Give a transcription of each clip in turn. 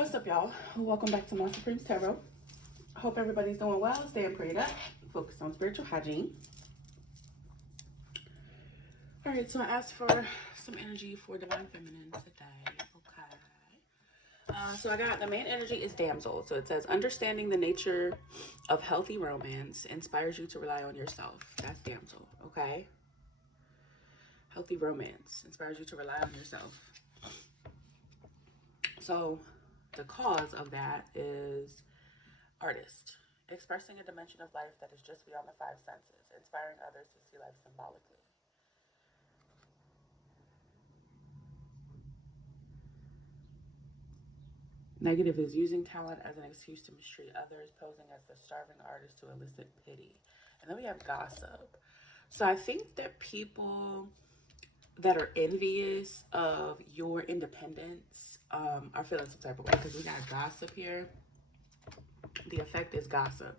What's up, y'all? Welcome back to My Supreme's Tarot. Hope everybody's doing well, staying prayed up, focused on spiritual hygiene. All right, so I asked for some energy for Divine Feminine today. Okay. So I got the main energy is damsel. So it says, understanding the nature of healthy romance inspires you to rely on yourself. That's damsel, okay? Healthy romance inspires you to rely on yourself. So the cause of that is artist, expressing a dimension of life that is just beyond the five senses, inspiring others to see life symbolically. Negative is using talent as an excuse to mistreat others, posing as the starving artist to elicit pity. And then we have gossip. So I think that people that are envious of your independence are feeling some type of way, because we got gossip here. The effect is gossip.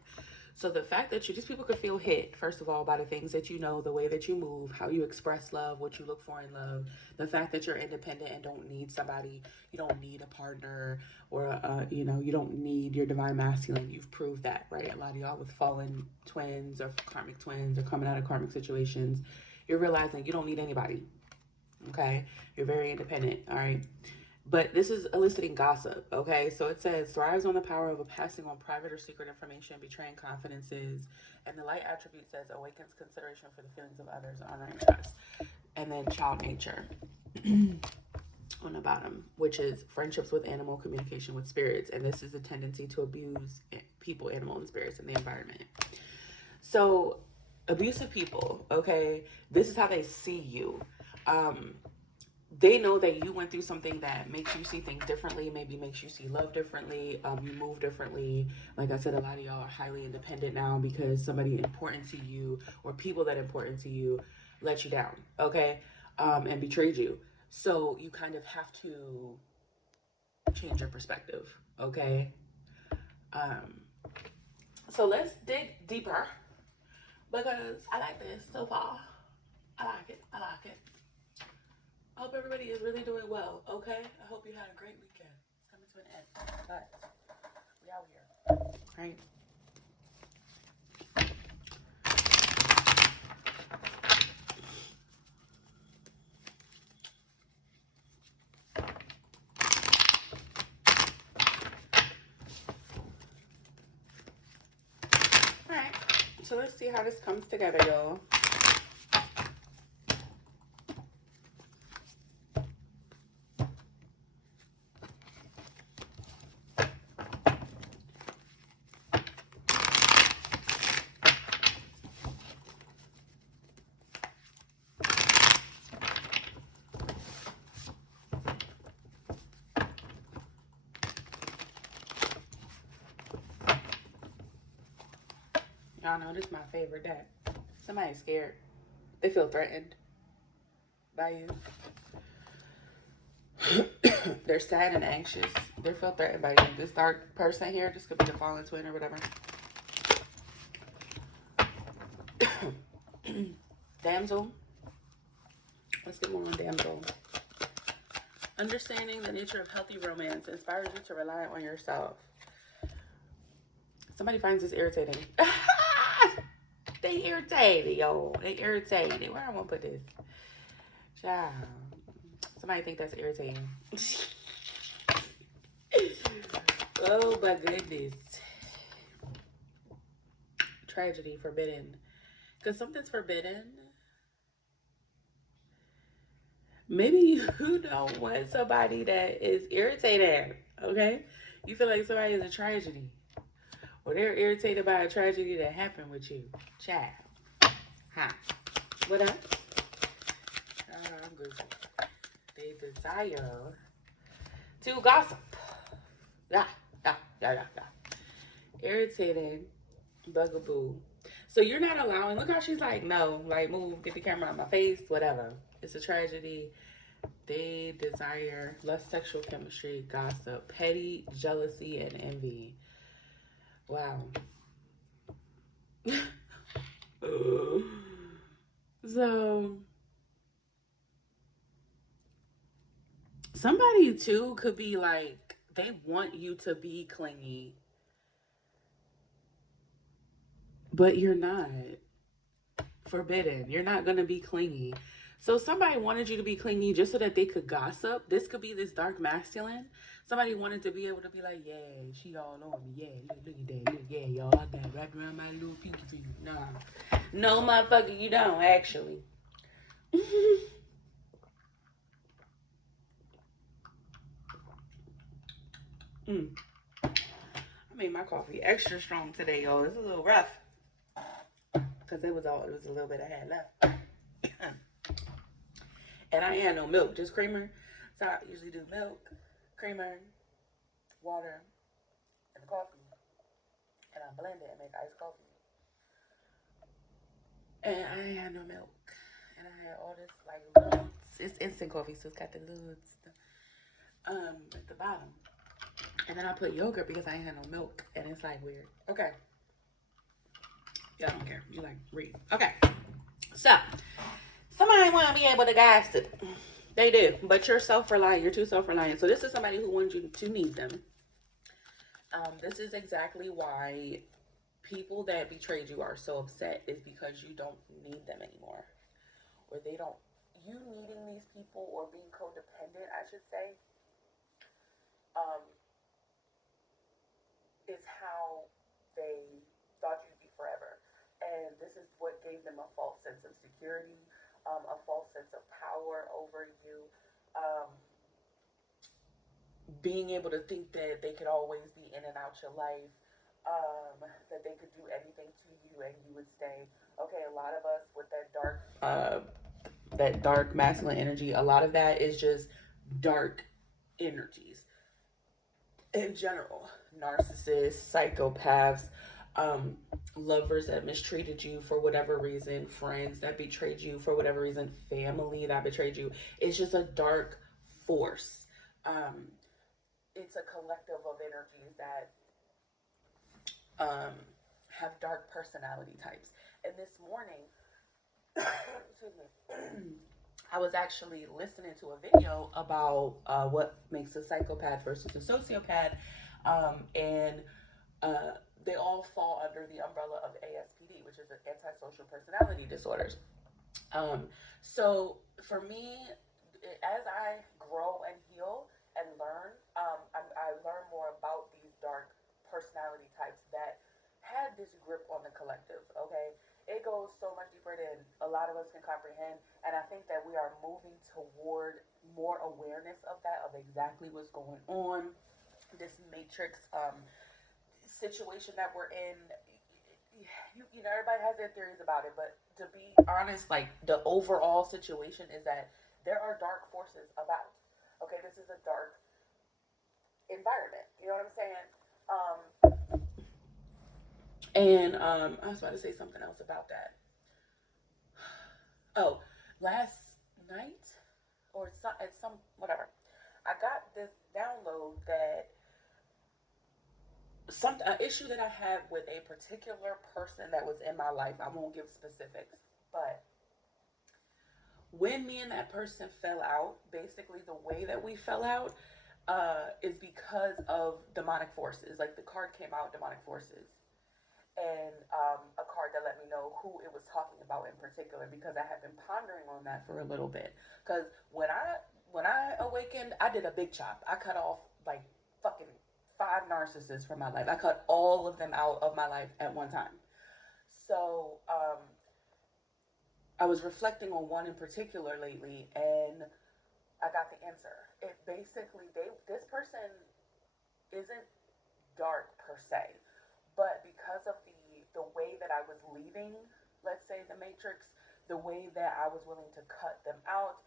So the fact that these people could feel hit, first of all, by the things that you know, the way that you move, how you express love, what you look for in love, the fact that you're independent and don't need somebody, you don't need a partner, or, you don't need your divine masculine. You've proved that, right? A lot of y'all with fallen twins or karmic twins or coming out of karmic situations, you're realizing you don't need anybody, okay? You're very independent, all right? But this is eliciting gossip, okay? So it says, thrives on the power of passing on private or secret information, betraying confidences. And the light attribute says, awakens consideration for the feelings of others, honoring trust. And then child nature on the bottom, which is friendships with animal, communication with spirits. And this is a tendency to abuse people, animal, and spirits in the environment. So abusive people, okay? This is how they see you. They know that you went through something that makes you see things differently, maybe makes you see love differently, you move differently. Like I said, a lot of y'all are highly independent now because somebody important to you or people that are important to you let you down, okay? And betrayed you. So you kind of have to change your perspective, okay? So let's dig deeper because I like this so far. I like it. I hope everybody is really doing well, okay? I hope you had a great weekend. It's coming to an end, but we out here, right? All right, so let's see how this comes together, y'all. Y'all know this is my favorite deck. Somebody's scared. They feel threatened by you. They're sad and anxious. They feel threatened by you. This dark person here, this could be the fallen twin or whatever. Damsel. Let's get more on damsel. Understanding the nature of healthy romance inspires you to rely on yourself. Somebody finds this irritating. They irritated, yo. They irritated. Where I want to put this? Child. Somebody think that's irritating. Oh my goodness. Tragedy, forbidden. Because something's forbidden. Maybe you don't want somebody that is irritated, okay? You feel like somebody is a tragedy. Or they're irritated by a tragedy that happened with you. Child. Huh. What else? I'm goofy. They desire to gossip. Yeah. Irritating, bugaboo. So you're not allowing, look how she's like, no, like move, get the camera out my face, whatever. It's a tragedy. They desire less sexual chemistry, gossip, petty, jealousy, and envy. Wow. So somebody too could be like They want you to be clingy, but you're not. Forbidden. You're not going to be clingy. So somebody wanted you to be clingy just so that they could gossip. This could be this dark masculine. Somebody wanted to be able to be like, yeah, she all on me. Yeah, look at that. Look, yeah, y'all, I got it wrapped around my little pinky finger. Nah. No, motherfucker, you don't, actually. mm. I made my coffee extra strong today, y'all. It's a little rough. Because it was a little bit I had left. And I ain't had no milk, just creamer. So I usually do milk, creamer, water, and the coffee. And I blend it and make iced coffee. And I ain't had no milk. And I had all this like little, it's instant coffee, so it's got the little stuff at the bottom. And then I put yogurt because I ain't had no milk. And it's like weird. Okay. Yeah, I don't care. You like read. Okay. So somebody wanna be able to gossip. They do, but you're self-reliant. You're too self-reliant. So this is somebody who wants you to need them. This is exactly why people that betrayed you are so upset, is because you don't need them anymore, or they don't. You needing these people or being codependent, I should say, um, is how they thought you'd be forever, and this is what gave them a false sense of security, a false sense of power over you. Um, Being able to think that they could always be in and out your life, that they could do anything to you and you would stay. Okay, a lot of us with that dark masculine energy, a lot of that is just dark energies in general. Narcissists, psychopaths, um, lovers that mistreated you for whatever reason, friends that betrayed you for whatever reason, family that betrayed you. It's just a dark force. Um, it's a collective of energies that um, have dark personality types. And this morning, excuse me, I was actually listening to a video about what makes a psychopath versus a sociopath, and they all fall under the umbrella of ASPD, which is an antisocial personality disorders. Um, so for me, as I grow and heal and learn, I learn more about these dark personality types that had this grip on the collective. Okay, it goes so much deeper than a lot of us can comprehend, and I think that we are moving toward more awareness of that, of exactly what's going on. This matrix situation that we're in, you know, everybody has their theories about it, but to be honest, like the overall situation is that there are dark forces about. Okay, this is a dark environment. You know what I'm saying? And I was about to say something else about that. Oh, last night or at some whatever, I got this download that some issue that I had with a particular person that was in my life. I won't give specifics, but when me and that person fell out, basically the way that we fell out is because of demonic forces. Like the card came out, demonic forces, and a card that let me know who it was talking about in particular, because I had been pondering on that for a little bit. Because when I awakened, I did a big chop. I cut off like fucking 5 narcissists from my life. I cut all of them out of my life at one time. So I was reflecting on one in particular lately, and I got the answer. It basically, this person isn't dark per se, but because of the way that I was leaving, let's say the matrix, the way that I was willing to cut them out,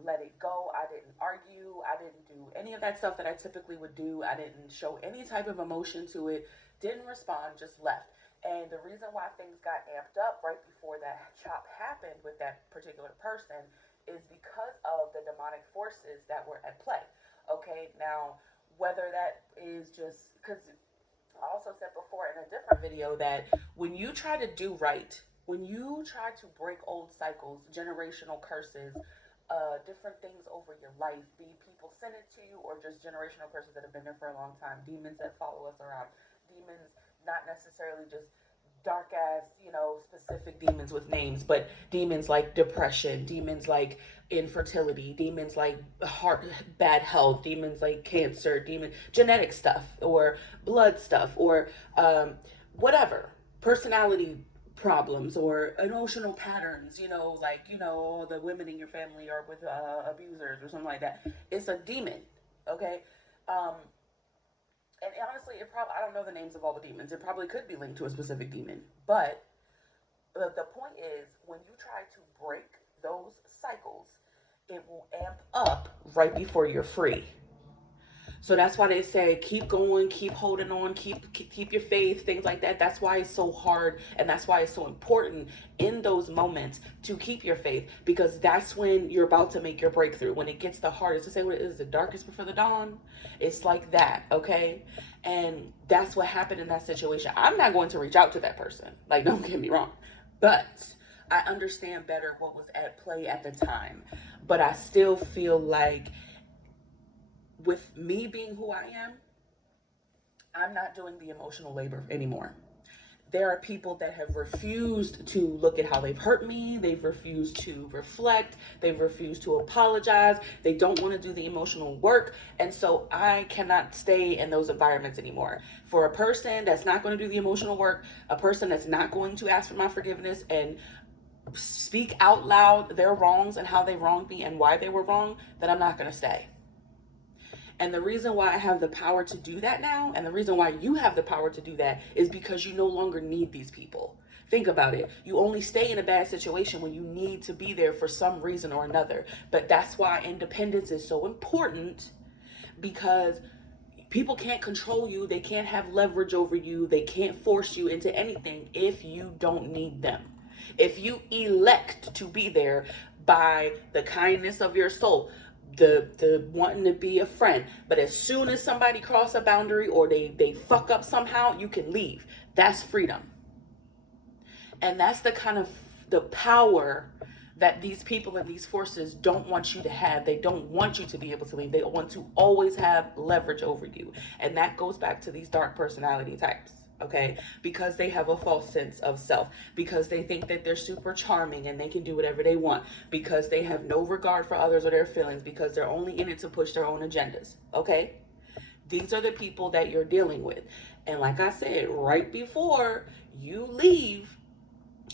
let it go. I didn't argue. I didn't do any of that stuff that I typically would do. I didn't show any type of emotion to it. Didn't respond. Just left. And the reason why things got amped up right before that chop happened with that particular person is because of the demonic forces that were at play. Okay, now whether that is just because I also said before in a different video that when you try to do right, when you try to break old cycles, generational curses, different things over your life, be people sent it to you or just generational curses that have been there for a long time, demons that follow us around, demons not necessarily just dark ass, specific demons with names, but demons like depression, demons like infertility, demons like heart bad health, demons like cancer, genetic stuff or blood stuff or whatever, personality problems or emotional patterns, like, the women in your family are with abusers or something like that. It's a demon, okay? Um, and honestly, I don't know the names of all the demons. It probably could be linked to a specific demon. But the point is, when you try to break those cycles, it will amp up right before you're free. So that's why they say keep going, keep holding on, keep your faith, things like that. That's why it's so hard, and that's why it's so important in those moments to keep your faith, because that's when you're about to make your breakthrough. When it gets the hardest, to say what it is, the darkest before the dawn. It's like that, okay? And that's what happened in that situation. I'm not going to reach out to that person. Like, don't get me wrong, but I understand better what was at play at the time. But I still feel like, with me being who I am, I'm not doing the emotional labor anymore. There are people that have refused to look at how they've hurt me. They've refused to reflect. They've refused to apologize. They don't want to do the emotional work. And so I cannot stay in those environments anymore. For a person that's not going to do the emotional work, a person that's not going to ask for my forgiveness and speak out loud their wrongs and how they wronged me and why they were wrong, then I'm not going to stay. And the reason why I have the power to do that now, and the reason why you have the power to do that, is because you no longer need these people. Think about it. You only stay in a bad situation when you need to be there for some reason or another. But that's why independence is so important, because people can't control you. They can't have leverage over you. They can't force you into anything if you don't need them. If you elect to be there by the kindness of your soul, the wanting to be a friend, but as soon as somebody cross a boundary or they fuck up somehow, you can leave. That's freedom. And that's the kind of the power that these people and these forces don't want you to have. They don't want you to be able to leave. They want to always have leverage over you. And that goes back to these dark personality types. Okay, because they have a false sense of self, because they think that they're super charming and they can do whatever they want, because they have no regard for others or their feelings, because they're only in it to push their own agendas. Okay, these are the people that you're dealing with. And like I said, right before you leave,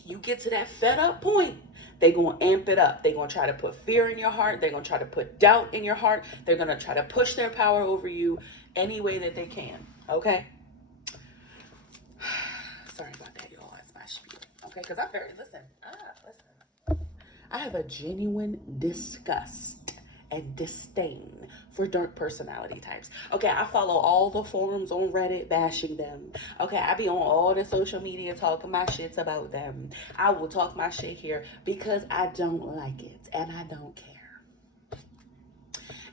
you get to that fed up point, they're going to amp it up. They're going to try to put fear in your heart. They're going to try to put doubt in your heart. They're going to try to push their power over you any way that they can. Okay? Sorry about that, y'all. That's my spiel. Okay? Because I'm very, listen. I have a genuine disgust and disdain for dark personality types. Okay, I follow all the forums on Reddit bashing them. Okay, I be on all the social media talking my shits about them. I will talk my shit here because I don't like it and I don't care.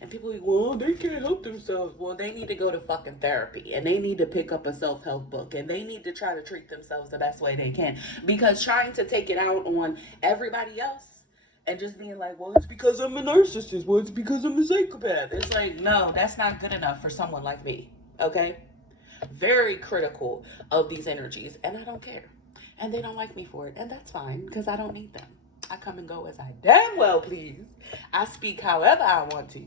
And people be, well, they can't help themselves. Well, they need to go to fucking therapy and they need to pick up a self-help book and they need to try to treat themselves the best way they can, because trying to take it out on everybody else and just being like, well, it's because I'm a narcissist. Well, it's because I'm a psychopath. It's like, no, that's not good enough for someone like me. Okay? Very critical of these energies, and I don't care. And they don't like me for it, and that's fine, because I don't need them. I come and go as I damn well please. I speak however I want to,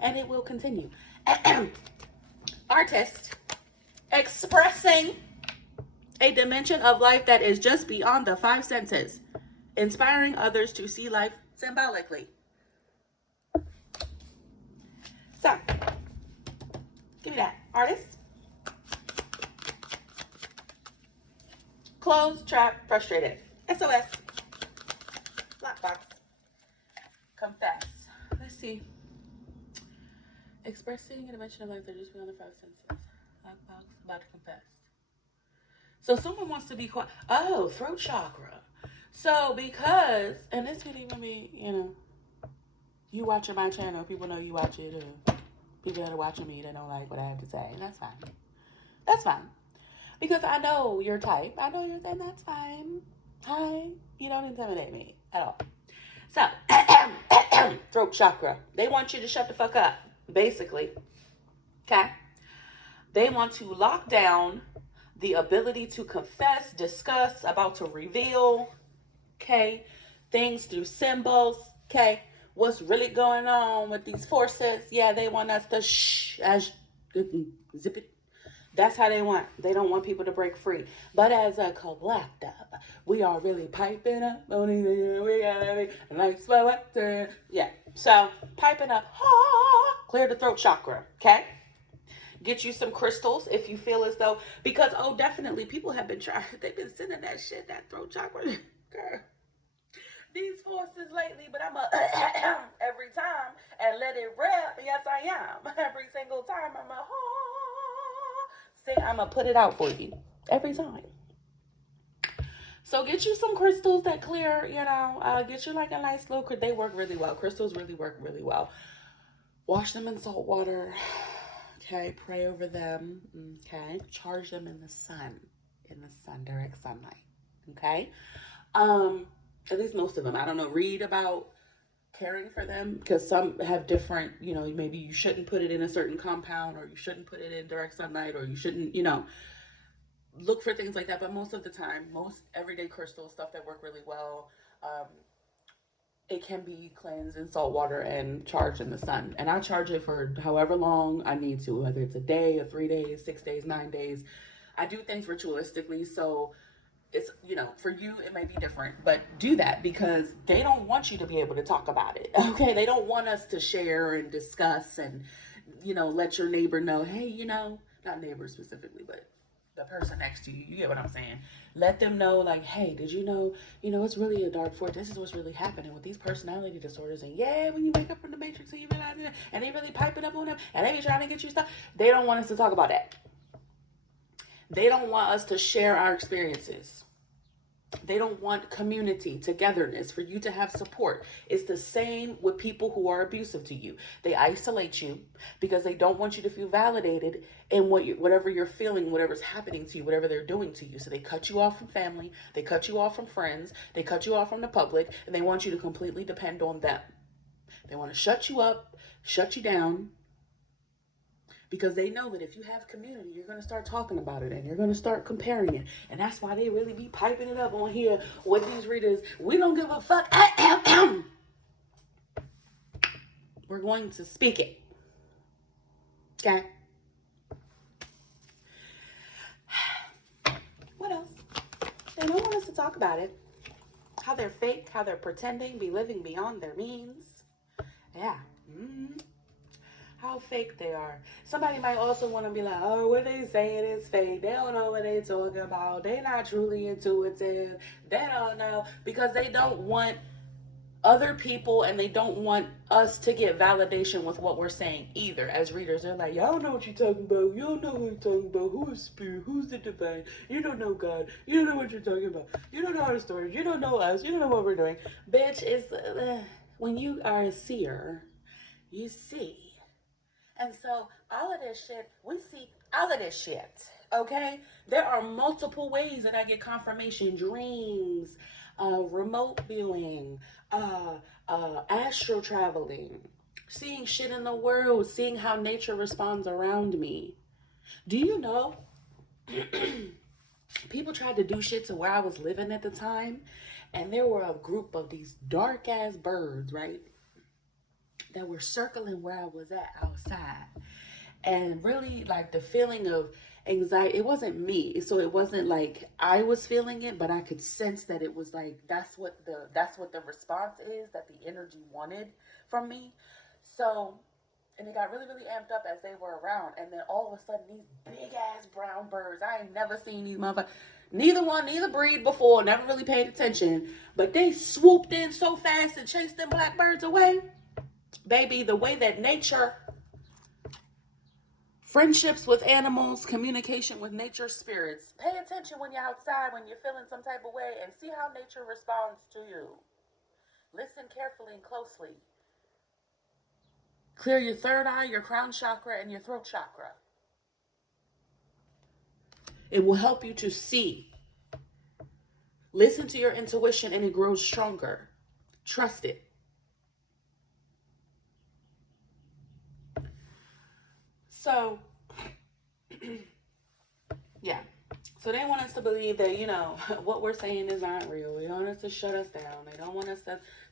and it will continue. Artist expressing a dimension of life that is just beyond the five senses, inspiring others to see life symbolically. So, give me that. Artist. Closed, trapped, frustrated. SOS. Lockbox. Confess. Let's see. Expressing a dimension of life that is just beyond the five senses. Lockbox. About to confess. So someone wants to be quiet. Oh, throat chakra. So because, and this could even be, you watching my channel, people know you watch it, or people that are watching me that don't like what I have to say, and that's fine. That's fine. Because I know your type. I know your thing, that's fine. Hi. You don't intimidate me at all. So, throat chakra. They want you to shut the fuck up, basically. Okay? They want to lock down the ability to confess, discuss, about to reveal, okay, things through symbols, okay, what's really going on with these forces. Yeah, they want us to zip it. That's how they want. They don't want people to break free. But as a collective, we are really piping up. We got like yeah. So piping up, clear the throat chakra, okay? Get you some crystals if you feel as though, because definitely people have been trying. They've been sending that shit, that throat chakra, girl. These forces lately, but I'm a every time and let it rip. Yes, I am. Every single time I'm a say I'm gonna put it out for you every time. So get you some crystals that clear, get you like a nice little, they work really well. Crystals really work really well. Wash them in salt water. Okay, pray over them. Okay, charge them in the sun, direct sunlight. Okay, at least most of them. I don't know. Read about caring for them because some have different. Maybe you shouldn't put it in a certain compound, or you shouldn't put it in direct sunlight, or you shouldn't. Look for things like that. But most of the time, most everyday crystal stuff that work really well. It can be cleansed in salt water and charged in the sun. And I charge it for however long I need to, whether it's a day or 3 days, 6 days, 9 days. I do things ritualistically. So it's, for you, it may be different, but do that because they don't want you to be able to talk about it. Okay. They don't want us to share and discuss and, let your neighbor know, hey, not neighbor specifically, but the person next to you, you get what I'm saying? Let them know, like, hey, did you know, it's really a dark force. This is what's really happening with these personality disorders. And yeah, when you wake up from the matrix and you realize that, and they really pipe it up on them, and they be trying to get you stuff. They don't want us to talk about that. They don't want us to share our experiences. They don't want community, togetherness, for you to have support. It's the same with people who are abusive to you. They isolate you because they don't want you to feel validated in whatever you're feeling, whatever's happening to you, whatever they're doing to you. So they cut you off from family, they cut you off from friends, they cut you off from the public, and they want you to completely depend on them. They want to shut you up, shut you down, because they know that if you have community, you're going to start talking about it and you're going to start comparing it. And that's why they really be piping it up on here with these readers. We don't give a fuck. We're going to speak it. Okay? What else? They don't want us to talk about it. How they're fake, how they're pretending, be living beyond their means. Yeah. How fake they are. Somebody might also want to be like, oh, what they saying is fake. They don't know what they talking about. They're not truly intuitive. They don't know, because they don't want other people and they don't want us to get validation with what we're saying either. As readers, they're like, y'all don't know what you're talking about. You don't know who you're talking about. Who is spirit? Who's the divine? You don't know God. You don't know what you're talking about. You don't know our stories. You don't know us. You don't know what we're doing. Bitch, when you are a seer, you see. And so all of this shit, we see all of this shit, okay? There are multiple ways that I get confirmation. Dreams, remote viewing, astral traveling, seeing shit in the world, seeing how nature responds around me. Do you know, people tried to do shit to where I was living at the time, and there were a group of these dark-ass birds, right, that were circling where I was at outside. And really, like, the feeling of anxiety, it wasn't me, so it wasn't like I was feeling it, but I could sense that it was like that's what the response is that the energy wanted from me. So, and it got really, really amped up as they were around, and then all of a sudden these big ass brown birds, I ain't never seen these motherfuckers, neither breed before, never really paid attention, but they swooped in so fast and chased them black birds away. Baby, the way that nature, friendships with animals, communication with nature spirits. Pay attention when you're outside, when you're feeling some type of way, and see how nature responds to you. Listen carefully and closely. Clear your third eye, your crown chakra, and your throat chakra. It will help you to see. Listen to your intuition and it grows stronger. Trust it. So, yeah. So they want us to believe that, what we're saying is not real. They want us to shut us down. They don't want us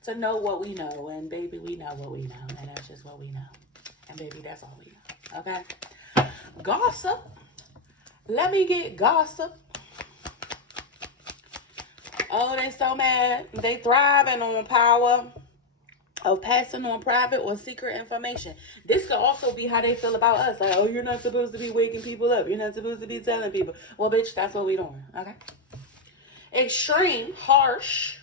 to know what we know. And baby, we know what we know. And that's just what we know. And baby, that's all we know. Okay? Gossip. Let me get gossip. Oh, they so mad. They thriving on power of passing on private or secret information. This could also be how they feel about us. Like, oh, you're not supposed to be waking people up. You're not supposed to be telling people. Well, bitch, that's what we doing. Okay? Extreme, harsh.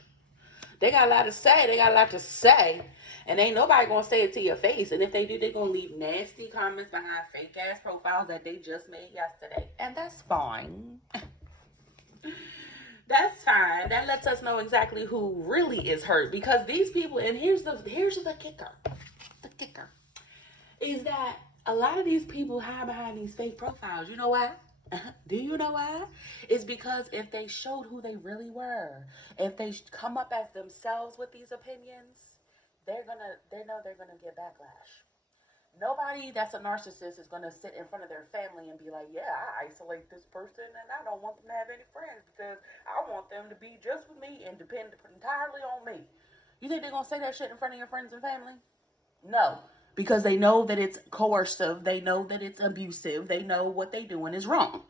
They got a lot to say. They got a lot to say. And ain't nobody gonna say it to your face. And if they do, they're gonna leave nasty comments behind fake ass profiles that they just made yesterday. And that's fine. That's fine. That lets us know exactly who really is hurt. Because these people, and here's the kicker. The kicker is that a lot of these people hide behind these fake profiles. You know why? Do you know why? It's because if they showed who they really were, if they come up as themselves with these opinions, they know they're gonna get backlash. Nobody that's a narcissist is gonna sit in front of their family and be like, yeah, I isolate this person and I don't want them to have any friends because I want them to be just with me and depend entirely on me. You think they're gonna say that shit in front of your friends and family? No, because they know that it's coercive. They know that it's abusive. They know what they doing is wrong.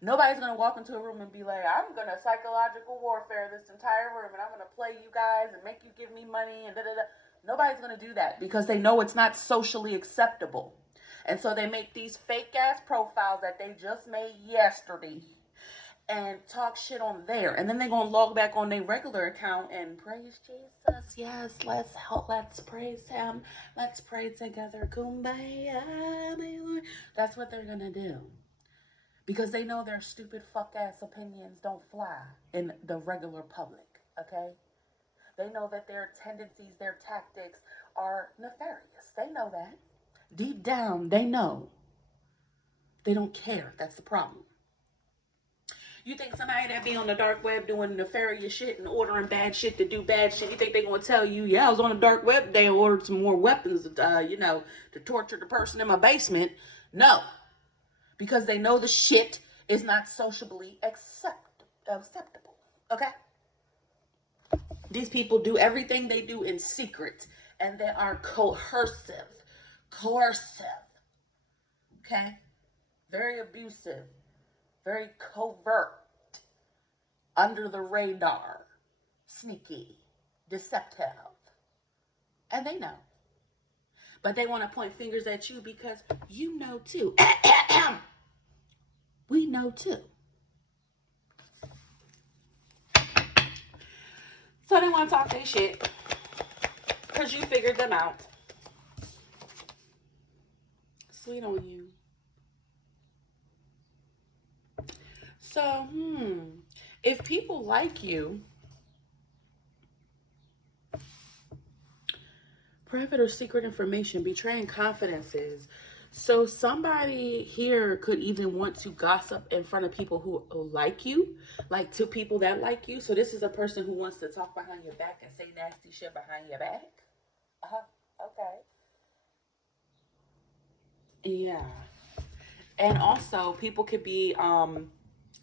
Nobody's gonna walk into a room and be like, I'm gonna psychological warfare this entire room and I'm gonna play you guys and make you give me money and da da da. Nobody's gonna do that because they know it's not socially acceptable. And so they make these fake ass profiles that they just made yesterday and talk shit on there. And then they're gonna log back on their regular account and praise Jesus. Yes, let's praise him. Let's pray together. Kumbaya. That's what they're gonna do. Because they know their stupid fuck ass opinions don't fly in the regular public, okay? They know that their tendencies, their tactics are nefarious. They know that. Deep down, they know. They don't care. That's the problem. You think somebody that be on the dark web doing nefarious shit and ordering bad shit to do bad shit, you think they gonna tell you, yeah, I was on the dark web today and ordered some more weapons, to torture the person in my basement? No. Because they know the shit is not socially acceptable. Okay? These people do everything they do in secret, and they are coercive. Okay? Very abusive, very covert, under the radar, sneaky, deceptive. And they know. But they want to point fingers at you because you know too. We know too. So they want to talk their shit because you figured them out. Sweet on you. So, if people like you, private or secret information, betraying confidences. So somebody here could even want to gossip in front of people who like you, like to people that like you. So this is a person who wants to talk behind your back and say nasty shit behind your back. Okay. Yeah. And also people could be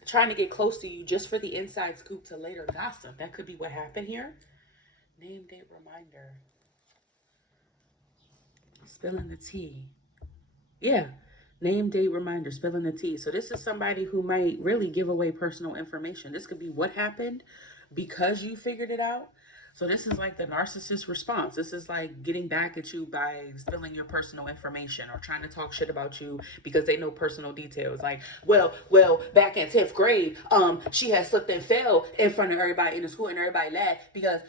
trying to get close to you just for the inside scoop to later gossip. That could be what happened here. Name, date, reminder. Spilling the tea. Yeah. Name, date, reminder, spilling the tea. So this is somebody who might really give away personal information. This could be what happened because you figured it out. So this is like the narcissist response. This is like getting back at you by spilling your personal information or trying to talk shit about you because they know personal details. Like, well, back in 10th grade, she had slipped and fell in front of everybody in the school and everybody laughed because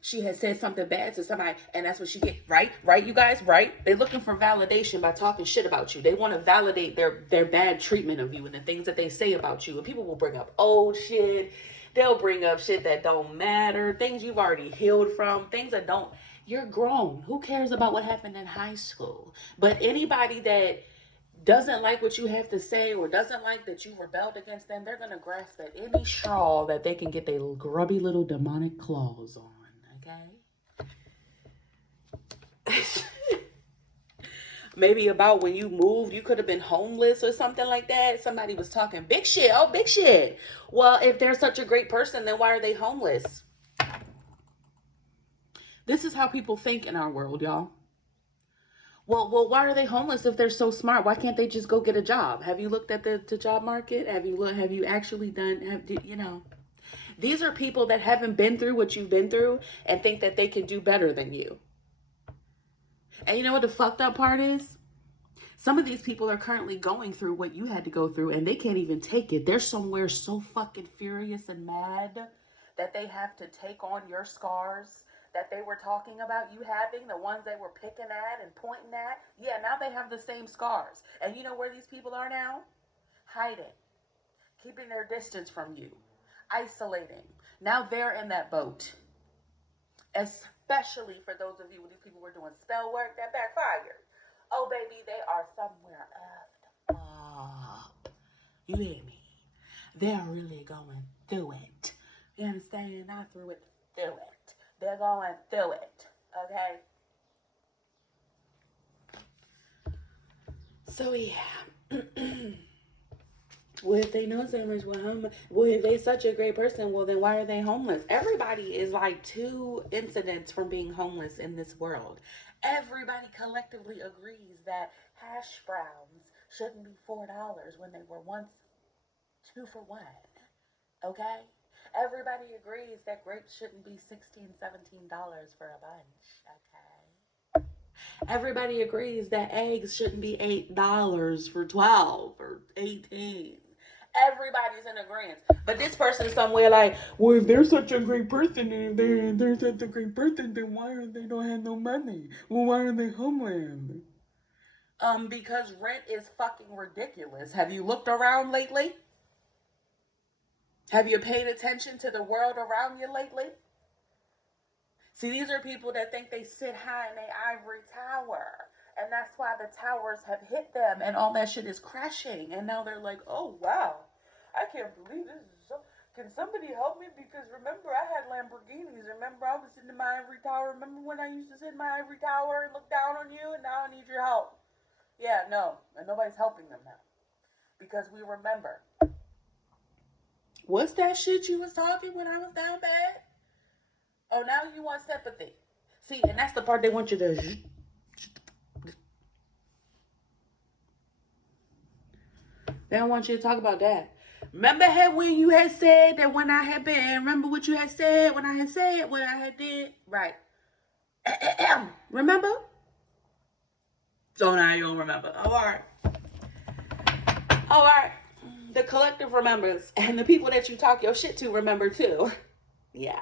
she had said something bad to somebody and that's what she get. Right, you guys, right? They're looking for validation by talking shit about you. They want to validate their bad treatment of you and the things that they say about you. And people will bring up old shit. They'll bring up shit that don't matter, things you've already healed from, things that don't, you're grown. Who cares about what happened in high school? But anybody that doesn't like what you have to say or doesn't like that you rebelled against them, they're going to grasp at any straw that they can get their grubby little demonic claws on, okay? maybe about when you moved, you could have been homeless or something like that. Somebody was talking big shit. Oh, big shit. Well, if they're such a great person, then why are they homeless? This is how people think in our world, y'all. Well, why are they homeless if they're so smart? Why can't they just go get a job? Have you looked at the job market? Have you actually done? You know? These are people that haven't been through what you've been through and think that they can do better than you. And you know what the fucked up part is? Some of these people are currently going through what you had to go through and they can't even take it. They're somewhere so fucking furious and mad that they have to take on your scars that they were talking about you having, the ones they were picking at and pointing at. Yeah, now they have the same scars. And you know where these people are now? Hiding, keeping their distance from you, isolating. Now they're in that boat. Especially for those of you, when these people were doing spell work that backfired. Oh, baby, they are somewhere effed up. You hear me? They're really going through it. You understand? Not through it, through it. They're going through it. Okay? So, yeah. Well, if they know so much, well, if they such a great person, well, then why are they homeless? Everybody is like 2 incidents from being homeless in this world. Everybody collectively agrees that hash browns shouldn't be $4 when they were once 2 for 1. Okay? Everybody agrees that grapes shouldn't be $16, $17 for a bunch. Okay? Everybody agrees that eggs shouldn't be $8 for 12 or 18. Everybody's in agreement. But this person is somewhere like, well, if they're such a great person, and if they're such a great person, then why are they don't have no money? Well, why are they homeless? Because rent is fucking ridiculous. Have you looked around lately? Have you paid attention to the world around you lately? See, these are people that think they sit high in their ivory tower. And that's why the towers have hit them and all that shit is crashing. And now they're like, oh, wow. I can't believe this is so. Can somebody help me? Because remember, I had Lamborghinis. Remember, I was sitting in my ivory tower. Remember when I used to sit in my ivory tower and look down on you? And now I need your help. Yeah, no. And nobody's helping them now. Because we remember. What's that shit you was talking when I was down bad? Oh, now you want sympathy. See, and that's the part they want you to. They don't want you to talk about that. Remember when you had said that when I had been. Remember what you had said when I had said what I had did. Right. Remember? So now you don't remember. All right. All right. The collective remembers, and the people that you talk your shit to remember too. Yeah.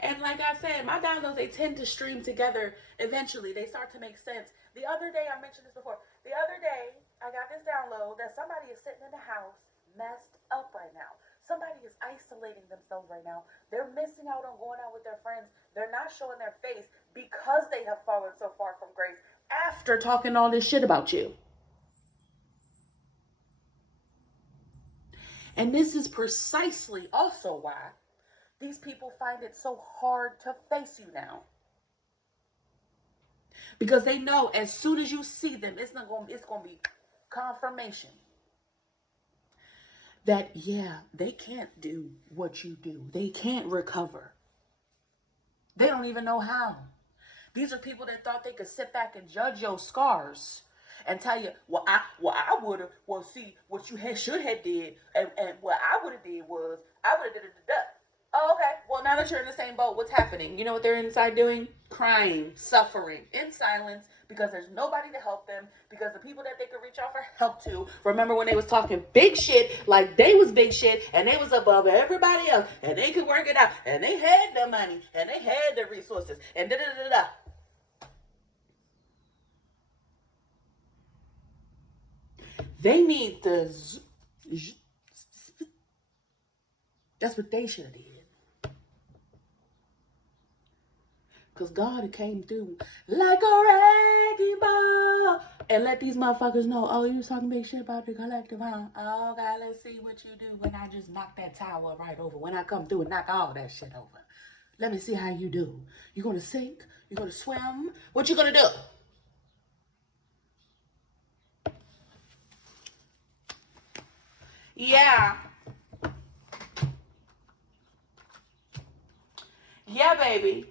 And like I said, my downloads, they tend to stream together eventually. They start to make sense. The other day, I mentioned this before. The other day, I got this download that somebody is sitting in the house messed up right now. Somebody is isolating themselves right now. They're missing out on going out with their friends. They're not showing their face because they have fallen so far from grace after talking all this shit about you. And this is precisely also why these people find it so hard to face you now. Because they know as soon as you see them, it's gonna be confirmation that yeah, they can't do what you do. They can't recover. They don't even know how. These are people that thought they could sit back and judge your scars and tell you, I would have, see, what you should have did, and what I would have did was, I would have did it. Oh, okay. Well, now that you're in the same boat, what's happening? You know what they're inside doing? Crying, suffering, in silence, because there's nobody to help them, because the people that they could reach out for help to, remember when they was talking big shit, like they was big shit, and they was above everybody else, and they could work it out, and they had the money, and they had the resources, and da-da-da-da-da. They need the... That's what they should have did. Because God came through like a wrecking ball and let these motherfuckers know, oh, you was talking big shit about the collective, huh? Oh, okay, let's see what you do when I just knock that tower right over. When I come through and knock all that shit over. Let me see how you do. You gonna sink? You gonna swim? What you gonna do? Yeah. Yeah, baby.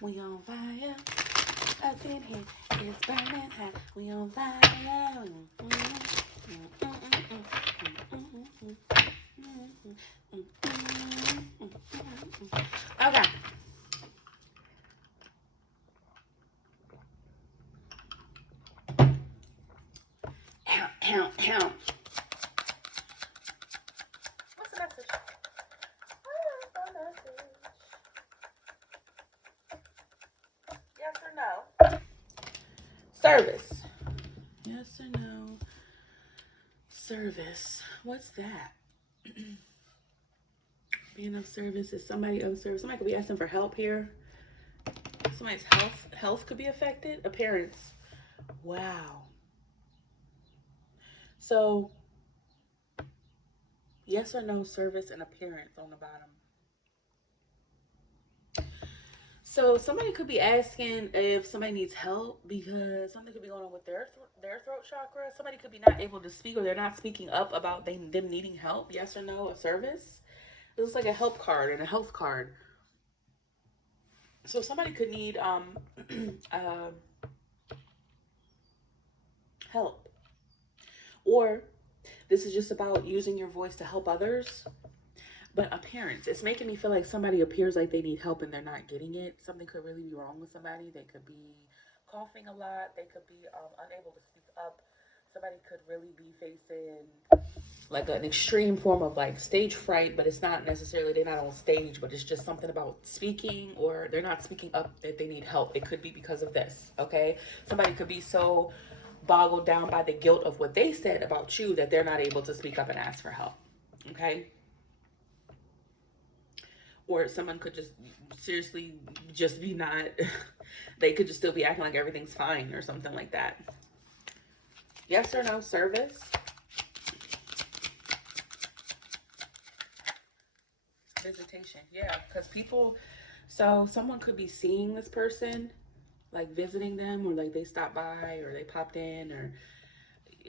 We on fire. Up in here. It's burning hot. We on fire. Okay. Ow, ow, ow. What's the message? What's the message? Yes or no? Service. Yes or no? Service. What's that? Being of service is somebody of service. Somebody could be asking for help here. Somebody's health could be affected. Appearance. Wow. So yes or no, service and appearance on the bottom. So somebody could be asking if somebody needs help because something could be going on with their throat chakra. Somebody could be not able to speak or they're not speaking up about them needing help. Yes or no, a service. It looks like a help card and a health card. So somebody could need uh, help, or this is just about using your voice to help others. But appearance, it's making me feel like somebody appears like they need help and they're not getting it. Something could really be wrong with somebody. They could be coughing a lot. They could be unable to speak up. Somebody could really be facing like an extreme form of like stage fright, but it's not necessarily they're not on stage, but it's just something about speaking or they're not speaking up that they need help. It could be because of this, okay? Somebody could be so boggled down by the guilt of what they said about you that they're not able to speak up and ask for help, okay? Or someone could just seriously just be not, they could just still be acting like everything's fine or something like that. Yes or no, service? Visitation, yeah, because people, so someone could be seeing this person, like visiting them, or like they stopped by, or they popped in,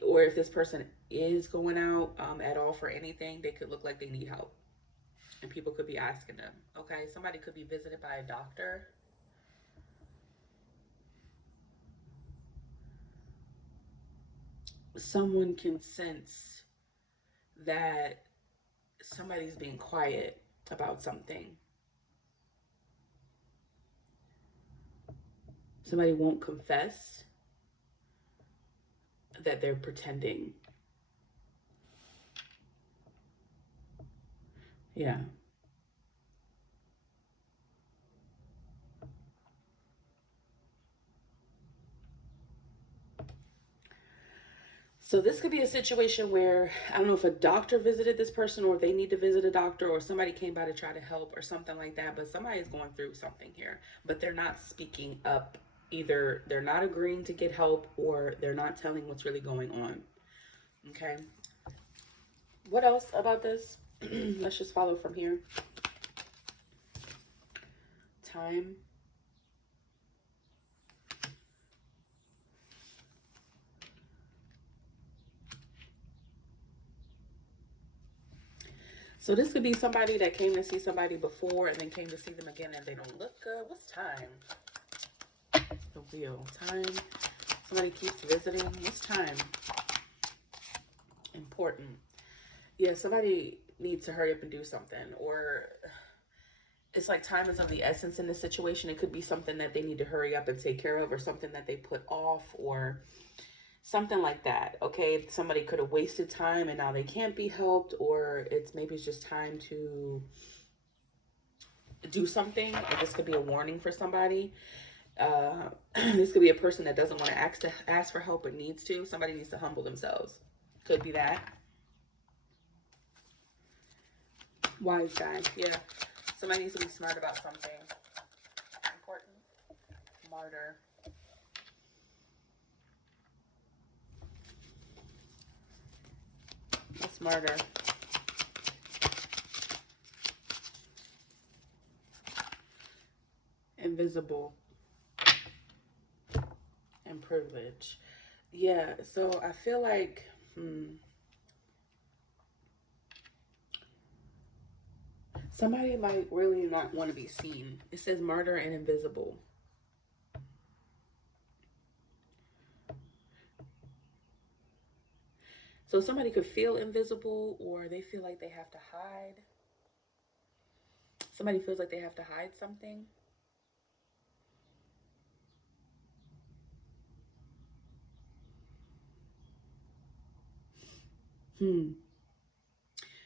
or if this person is going out at all for anything, they could look like they need help, and people could be asking them. Okay, somebody could be visited by a doctor. Someone can sense that somebody's being quiet about something. Somebody won't confess that they're pretending. Yeah. So this could be a situation where I don't know if a doctor visited this person or if they need to visit a doctor or somebody came by to try to help or something like that, but somebody is going through something here, but they're not speaking up. Either they're not agreeing to get help or they're not telling what's really going on. Okay. What else about this? Let's just follow from here. Time. So this could be somebody that came to see somebody before and then came to see them again and they don't look good. What's time? The wheel. Time. Somebody keeps visiting. What's time? Important. Yeah, somebody needs to hurry up and do something. Or it's like time is of the essence in this situation. It could be something that they need to hurry up and take care of or something that they put off or something like that. Okay, somebody could have wasted time and now they can't be helped, or maybe it's just time to do something. And this could be a warning for somebody. This could be a person that doesn't want to ask for help but needs to. Somebody needs to humble themselves. Could be that. Wise guy. Yeah. Somebody needs to be smart about something. Important. Martyr. What's martyr? Invisible. And privilege. Yeah, so I feel like, somebody might really not want to be seen. It says murder and invisible. So somebody could feel invisible, or they feel like they have to hide. Somebody feels like they have to hide something. Hmm.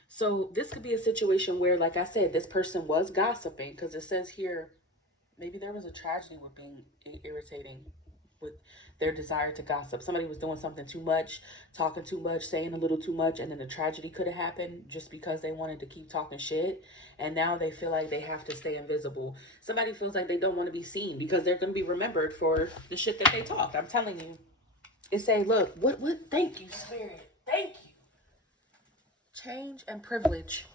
So this could be a situation where, like I said, this person was gossiping, because it says here maybe there was a tragedy with being irritating with their desire to gossip. Somebody was doing something too much, talking too much, saying a little too much, and then a tragedy could have happened just because they wanted to keep talking shit. And now they feel like they have to stay invisible. Somebody feels like they don't want to be seen because they're going to be remembered for the shit that they talked. I'm telling you. It say, look, thank you, Spirit. Thank you. Change and privilege.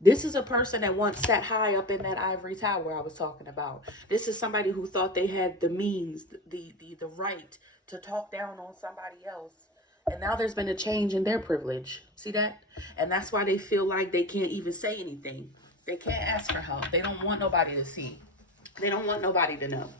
This is a person that once sat high up in that ivory tower I was talking about. This is somebody who thought they had the means, the right to talk down on somebody else. And now there's been a change in their privilege. See that? And that's why they feel like they can't even say anything. They can't ask for help. They don't want nobody to see. They don't want nobody to know.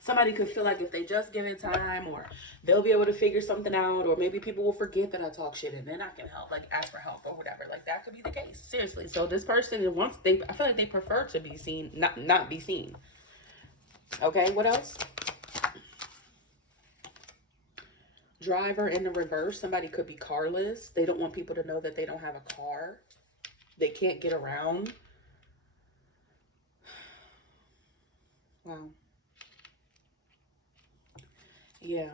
Somebody could feel like if they just give it time, or they'll be able to figure something out, or maybe people will forget that I talk shit and then I can help, like ask for help or whatever. Like that could be the case. Seriously. So this person wants, I feel like they prefer to be seen, not be seen. Okay, what else? Driver in the reverse. Somebody could be carless. They don't want people to know that they don't have a car. They can't get around. Wow. Yeah.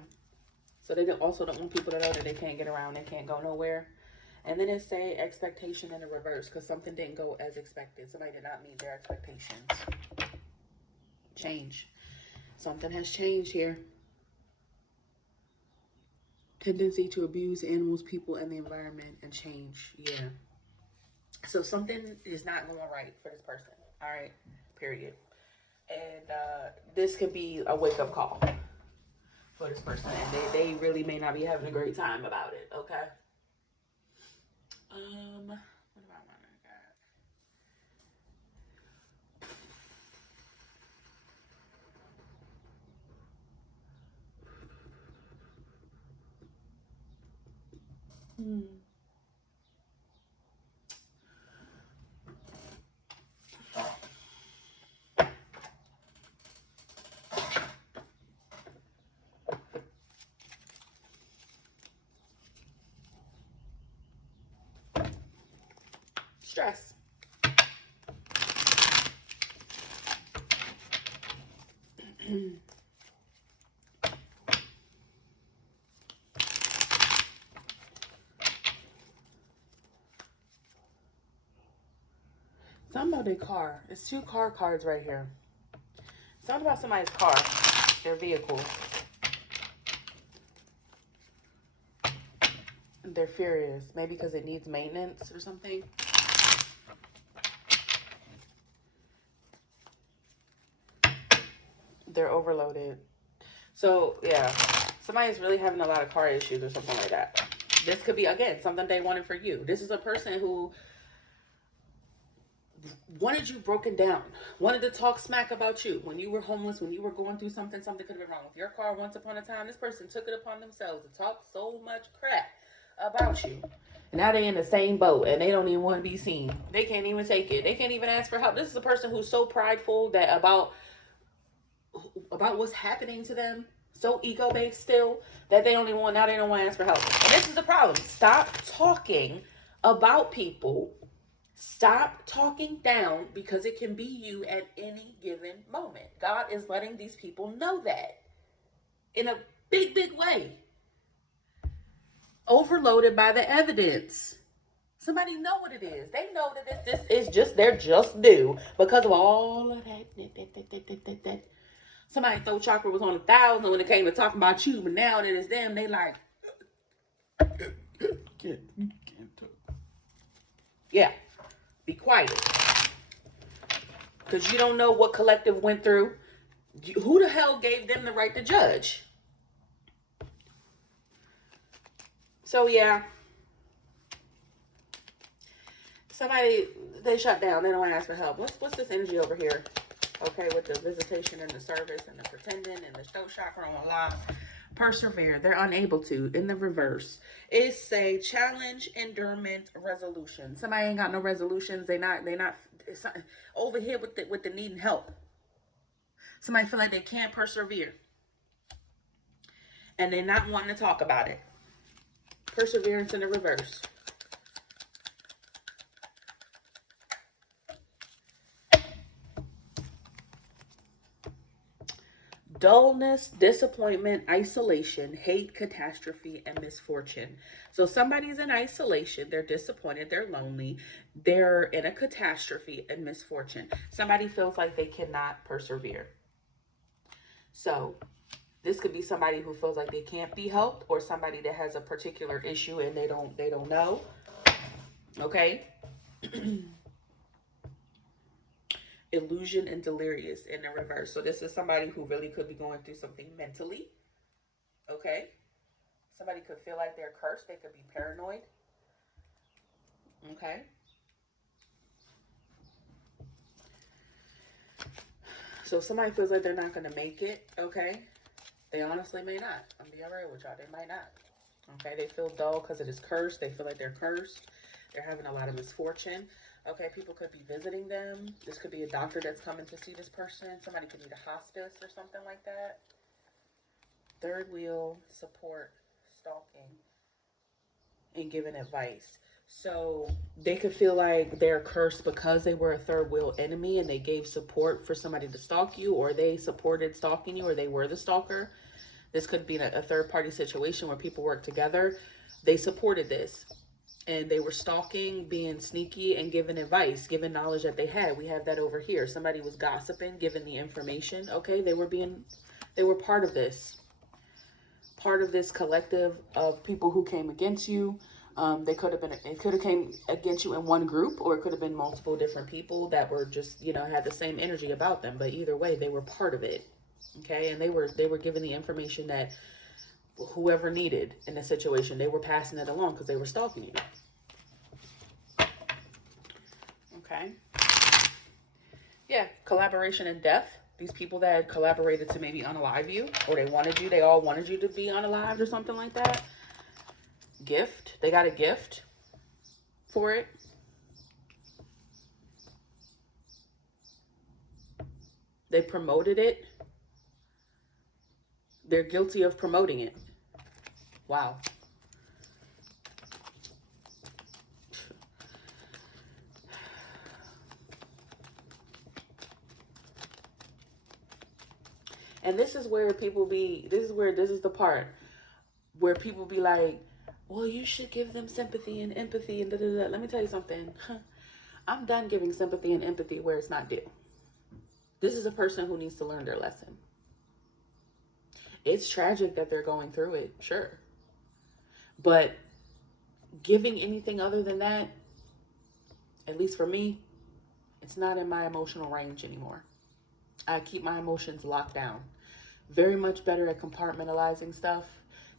So they also don't want people to know that they can't get around. They can't go nowhere. And then it say expectation in the reverse, because something didn't go as expected. Somebody did not meet their expectations. Change. Something has changed here. Tendency to abuse animals, people, and the environment, and change. Yeah. So something is not going right for this person. All right. Period. And this could be a wake up call for this person. And they really may not be having a great time about it. Okay. What about my God? Hmm. Stress. Something about their car. It's two car cards right here. Something about somebody's car, their vehicle. They're furious. Maybe because it needs maintenance or something. They're overloaded. So, yeah. Somebody's really having a lot of car issues or something like that. This could be, again, something they wanted for you. This is a person who wanted you broken down, wanted to talk smack about you when you were homeless, when you were going through something could have been wrong with your car once upon a time. This person took it upon themselves to talk so much crap about you. And now they're in the same boat and they don't even want to be seen. They can't even take it. They can't even ask for help. This is a person who's so prideful that about what's happening to them, so ego based still, that they don't even want, now they don't want to ask for help. And this is the problem. Stop talking about people. Stop talking down, because it can be you at any given moment. God is letting these people know that in a big, big way. Overloaded by the evidence. Somebody know what it is. They know that this is just their just due because of all of that. Somebody thought chakra was on 1,000 when it came to talking about you, but now that it's them, they like, can't talk. Yeah, be quiet. Because you don't know what collective went through. Who the hell gave them the right to judge? So yeah, somebody, they shut down. They don't ask for help. What's this energy over here? Okay, with the visitation and the service and the pretending and the throat chakra on line. Persevere. They're unable to. In the reverse, it say challenge, endurance, resolution. Somebody ain't got no resolutions. They not. It's over here with the needing help. Somebody feel like they can't persevere, and they're not wanting to talk about it. Perseverance in the reverse. Dullness, disappointment, isolation, hate, catastrophe, and misfortune. So somebody's in isolation, they're disappointed, they're lonely, they're in a catastrophe and misfortune. Somebody feels like they cannot persevere. So this could be somebody who feels like they can't be helped, or somebody that has a particular issue and they don't know. Okay? Illusion and delirious in the reverse. So this is somebody who really could be going through something mentally. Okay? Somebody could feel like they're cursed. They could be paranoid. Okay? So somebody feels like they're not going to make it. Okay? They honestly may not. I'm being real with y'all. They might not. Okay? They feel dull because it is cursed. They feel like they're cursed. They're having a lot of misfortune. Okay, people could be visiting them. This could be a doctor that's coming to see this person. Somebody could need a hospice or something like that. Third wheel, support, stalking, and giving advice. So they could feel like they're cursed because they were a third wheel enemy and they gave support for somebody to stalk you, or they supported stalking you, or they were the stalker. This could be a third party situation where people work together. They supported this. And they were stalking, being sneaky, and giving advice, giving knowledge that they had. We have that over here. Somebody was gossiping, giving the information. Okay, they were part of this collective of people who came against you. It could have came against you in one group, or it could have been multiple different people that were just, had the same energy about them. But either way, they were part of it. Okay, and they were given the information that whoever needed in the situation, they were passing it along because they were stalking you. Okay. Yeah, collaboration and death. These people that had collaborated to maybe unalive you, or they all wanted you to be unalived or something like that. Gift. They got a gift for it. They promoted it. They're guilty of promoting it. Wow. And this is where this is the part where people be like, well, you should give them sympathy and empathy and da-da-da. Let me tell you something. I'm done giving sympathy and empathy where it's not due. This is a person who needs to learn their lesson. It's tragic that they're going through it, sure. But giving anything other than that, at least for me, it's not in my emotional range anymore. I keep my emotions locked down. Very much better at compartmentalizing stuff,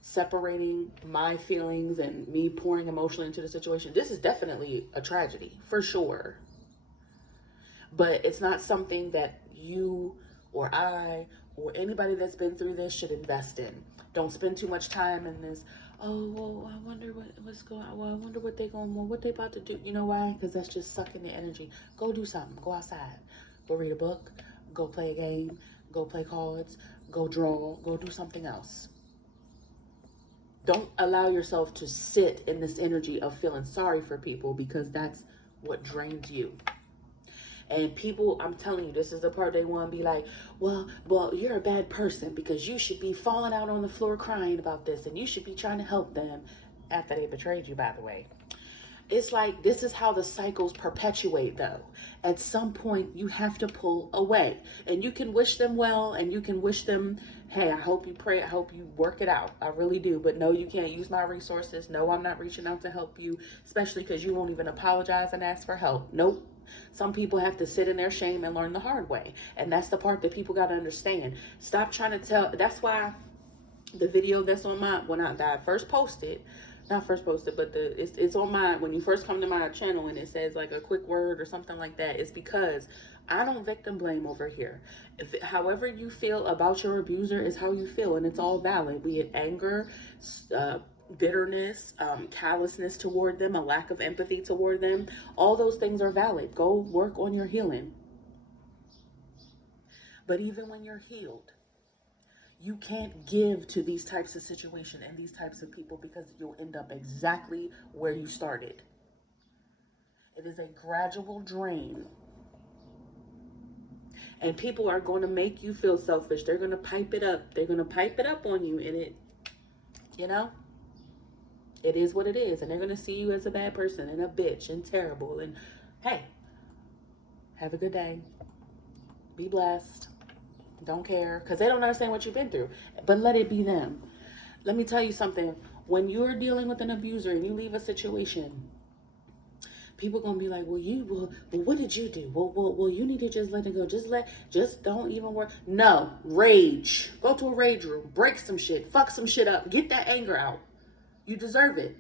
separating my feelings and me pouring emotionally into the situation. This is definitely a tragedy, for sure. But it's not something that you or I or anybody that's been through this should invest in. Don't spend too much time in this. Oh, well, I wonder what's going on. Well, I wonder what what they about to do. You know why? Because that's just sucking the energy. Go do something. Go outside. Go read a book. Go play a game. Go play cards. Go draw. Go do something else. Don't allow yourself to sit in this energy of feeling sorry for people, because that's what drains you. And people, I'm telling you, this is the part they want to be like, well, you're a bad person because you should be falling out on the floor crying about this, and you should be trying to help them after they betrayed you, by the way. It's like, this is how the cycles perpetuate, though. At some point, you have to pull away. And you can wish them well, and you can wish them, hey, I hope you pray, I hope you work it out. I really do. But no, you can't use my resources. No, I'm not reaching out to help you, especially because you won't even apologize and ask for help. Nope. Some people have to sit in their shame and learn the hard way. And that's the part that people got to understand. Stop trying to tell. That's why the video that's on my, when I first posted, not first posted, but it's on my, when you first come to my channel and it says like a quick word or something like that, it's because I don't victim blame over here. However you feel about your abuser is how you feel, and it's all valid. Be it anger, bitterness, callousness toward them, a lack of empathy toward them. All those things are valid. Go work on your healing. But even when you're healed, you can't give to these types of situations and these types of people, because you'll end up exactly where you started. It is a gradual drain. And people are going to make you feel selfish. They're going to pipe it up. They're going to pipe it up on you. And it, you know, it is what it is. And they're going to see you as a bad person and a bitch and terrible. And hey, have a good day. Be blessed. Don't care. Because they don't understand what you've been through. But let it be them. Let me tell you something. When you're dealing with an abuser and you leave a situation, people gonna be like, well, what did you do? Well, you need to just let it go. Just don't even work. No, rage. Go to a rage room. Break some shit. Fuck some shit up. Get that anger out. You deserve it.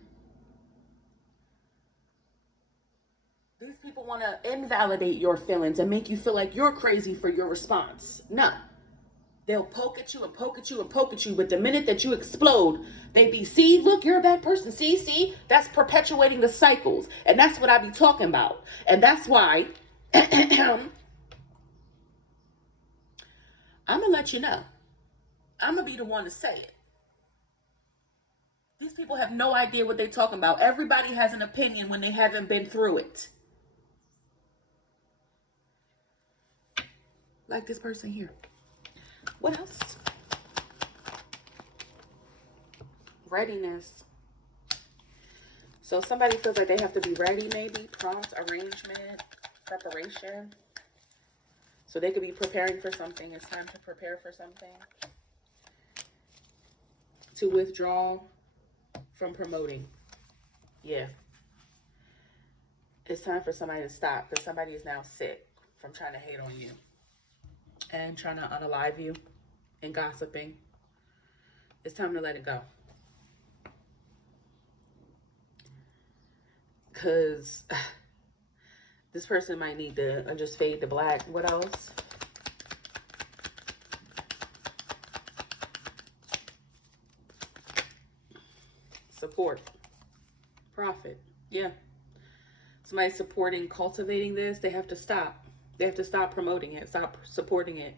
These people want to invalidate your feelings and make you feel like you're crazy for your response. No. They'll poke at you and poke at you and poke at you, but the minute that you explode, they be, see, look, you're a bad person. See, that's perpetuating the cycles. And that's what I be talking about. And that's why I'm going to let you know. I'm going to be the one to say it. These people have no idea what they're talking about. Everybody has an opinion when they haven't been through it. Like this person here. What else? Readiness. So somebody feels like they have to be ready, maybe. Prompt, arrangement, preparation. So they could be preparing for something. It's time to prepare for something. To withdraw from promoting. Yeah. It's time for somebody to stop, because somebody is now sick from trying to hate on you and trying to unalive you and gossiping. It's time to let it go. Because this person might need to just fade to black. What else? Support. Profit. Yeah. Somebody supporting, cultivating this, they have to stop. They have to stop promoting it, stop supporting it.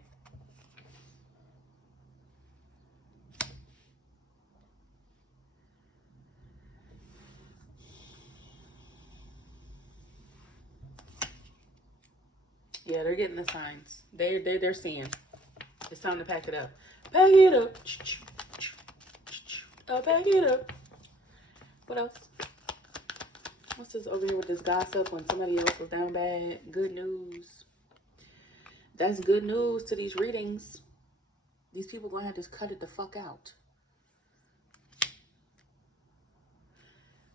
Yeah, they're getting the signs. They're seeing. It's time to pack it up. Pack it up. Oh, pack it up. What else? What's this over here with this gossip when somebody else was down bad? Good news. That's good news to these readings. These people going to have to cut it the fuck out.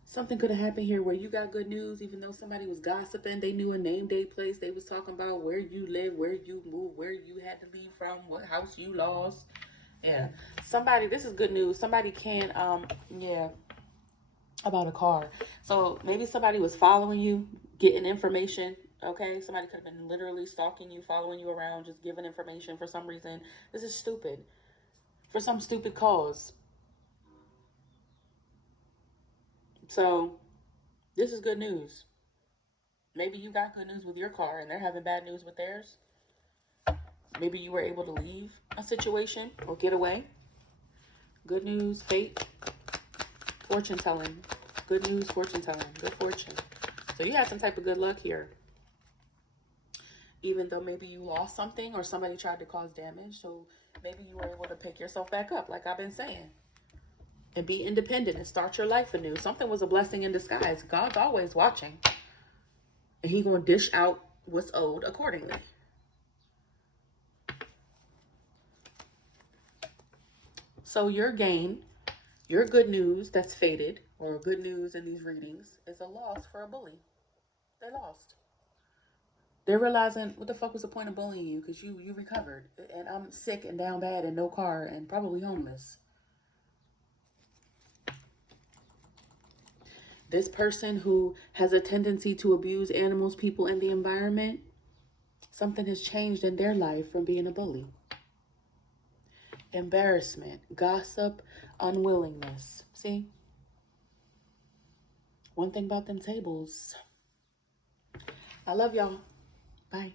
Something could have happened here where you got good news, even though somebody was gossiping. They knew a name, day, place. They was talking about where you live, where you moved, where you had to leave from, what house you lost. Yeah. Somebody, this is good news. Somebody can, yeah, about a car. So maybe somebody was following you, getting information. Okay, somebody could have been literally stalking you, following you around, just giving information for some reason. This is stupid. For some stupid cause. So, this is good news. Maybe you got good news with your car and they're having bad news with theirs. Maybe you were able to leave a situation or get away. Good news, fate, fortune telling. Good news, fortune telling. Good fortune. So you had some type of good luck here. Even though maybe you lost something or somebody tried to cause damage. So maybe you were able to pick yourself back up, like I've been saying. And be independent and start your life anew. Something was a blessing in disguise. God's always watching. And He's going to dish out what's owed accordingly. So your gain, your good news that's faded, or good news in these readings, is a loss for a bully. They lost. They're realizing, what the fuck was the point of bullying you? Because you recovered. And I'm sick and down bad and no car and probably homeless. This person who has a tendency to abuse animals, people, and the environment, something has changed in their life from being a bully. Embarrassment, gossip, unwillingness. See? One thing about them tables. I love y'all. Bye.